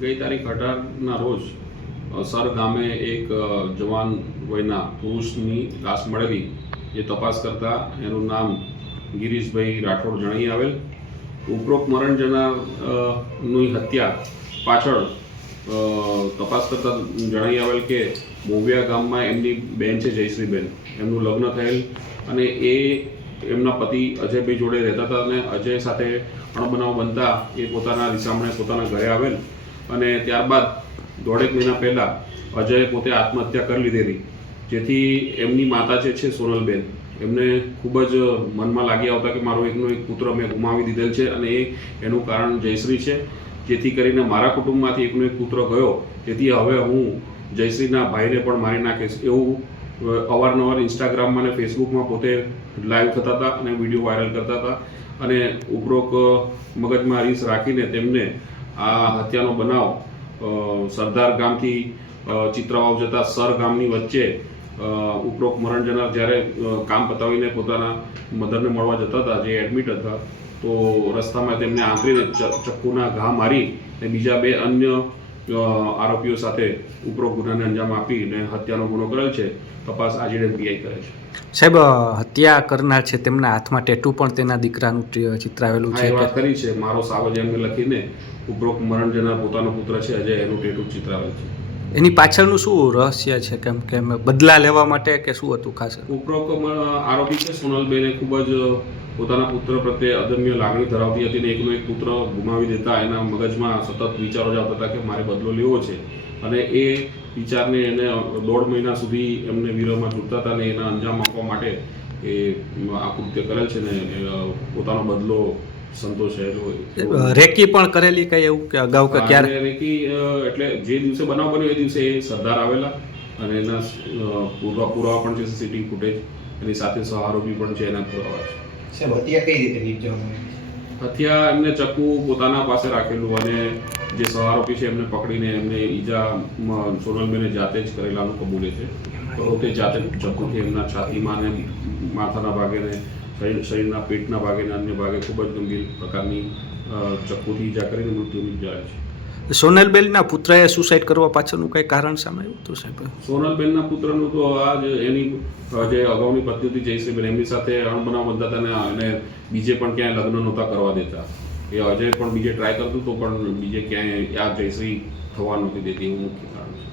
ગઈ તારીખ અઢારના રોજ સર ગામે એક જવાન વયના પુરુષની લાશ મળેલી જે તપાસ કરતા એનું નામ ગિરીશભાઈ રાઠોડ જણાવી આવેલ ઉપરોક્ત મરણજનાની હત્યા પાછળ તપાસ કરતા જણાવી આવેલ કે મોવિયા ગામમાં એમની બેન છે જયશ્રીબેન એમનું લગ્ન થયેલ અને એ એમના પતિ અજયભાઈ જોડે રહેતા હતા અને અજય સાથે અણબનાવ બનતા એ પોતાના રિસામણે પોતાના ઘરે આવેલ અને ત્યારબાદ દોઢેક મહિના પહેલાં અજયે પોતે આત્મહત્યા કરી લીધેલી જેથી એમની માતા જે છે સોનલબેન એમને ખૂબ જ મનમાં લાગી આવતા કે મારો એકનો એક પુત્ર મેં ગુમાવી દીધેલ છે અને એ એનું કારણ જયશ્રી છે જેથી કરીને મારા કુટુંબમાંથી એકનો એક પુત્ર ગયો તેથી હવે હું જયશ્રીના ભાઈને પણ મારી નાખીશ એવું અવારનવાર ઇન્સ્ટાગ્રામમાં અને ફેસબુકમાં પોતે લાઈવ થતા હતા અને વિડીયો વાયરલ કરતા હતા અને ઉપરોક્ત મગજમાં રીસ રાખીને તેમને આ હત્યાનો બનાવ સરદાર ગામથી ચિત્રાવાવ જતા સર ગામની વચ્ચે ઉપરોક્ત મરણ જનાર જ્યારે કામ પતાવીને પોતાના મધરને મળવા જતા હતા જે એડમિટ હતા તો રસ્તામાં તેમને આંતરી ચક્કુના ઘા મારી અને બીજા બે અન્ય આરોપીઓ સાથે ઉપરોક્ત ગુનાને અંજામ આપીને હત્યાનો ગુનો કરેલ છે તપાસ આજે એમબીઆઈ કરે છે સાહેબ હત્યા કરનાર છે તેમના હાથમાં ટેટુ પણ તેના દીકરાનું ચિત્રાવેલું છે વાત કરી છે મારો સાવજ એમને લખીને ઉપરોક્ત મરણ જનાર પોતાનો પુત્ર છે અજય એનું ટેટુ ચિત્રાવેલ છે એની પાછળનું શું રહસ્ય છે કેમ કે બદલા લેવા માટે કે શું હતું ખાસ ઉપરોક્ત આરોપી છે સોનલબેને ખૂબ જ પોતાના પુત્ર પ્રત્યે અદમ્ય લાગણી ધરાવતી હતી ને એકનો એક પુત્ર ગુમાવી દેતા એના મગજમાં સતત વિચારો આવતા હતા કે મારે બદલો લેવો છે અને એ વિચારને એને દોઢ મહિના સુધી એમને વિરહમાં ચૂંટતા હતા ને એના અંજામ આપવા માટે એ આ કૃત્ય કરેલ છે ને પોતાનો બદલો સંતોષાયેલો હોય રેકી પણ કરેલી કઈ એવું કે અગાઉ કે ક્યારે રેકી એટલે જે દિવસે બનાવ બન્યો એ દિવસે એ સરદાર આવેલા અને એના પૂર્વા પુરાવા પણ છે સીસીટીવી ફૂટેજ એની સાથે સહારોપી પણ છે એના પુરાવા છે હત્યા કઈ રીતે હત્યા એમને ચક્કુ પોતાના પાસે રાખેલું અને જે સહારોપી છે એમને પકડીને એમને ઈજા સોનલબેને જાતે જ કરેલાનું કબૂલે છે તો તે જાતે ચક્કુથી એમના છાતીમાં ને માથાના ભાગે શરીર શરીરના પેટના ભાગે અને અન્ય ભાગે ખૂબ જ ગંભીર પ્રકારની ચક્કુથી ઈજા કરીને મૃત્યુ નિપજાવે છે સોનલબેનના પુત્રએ સુસાઇડ કરવા પાછળનું કંઈ કારણ સામે આવ્યું હતું સાહેબ સોનલબેનના પુત્રનું તો આ જ એની જે અગાઉની પત્ની હતી જયશ્રીબેન એમની સાથે અણબનાવ બંધાતા અને બીજે પણ ક્યાંય લગ્ન નહોતા કરવા દેતા એ અજય પણ બીજે ટ્રાય કરતું હતું પણ બીજે ક્યાંય આ જયશ્રી થવા નહોતી દેતી એવું મુખ્ય કારણ છે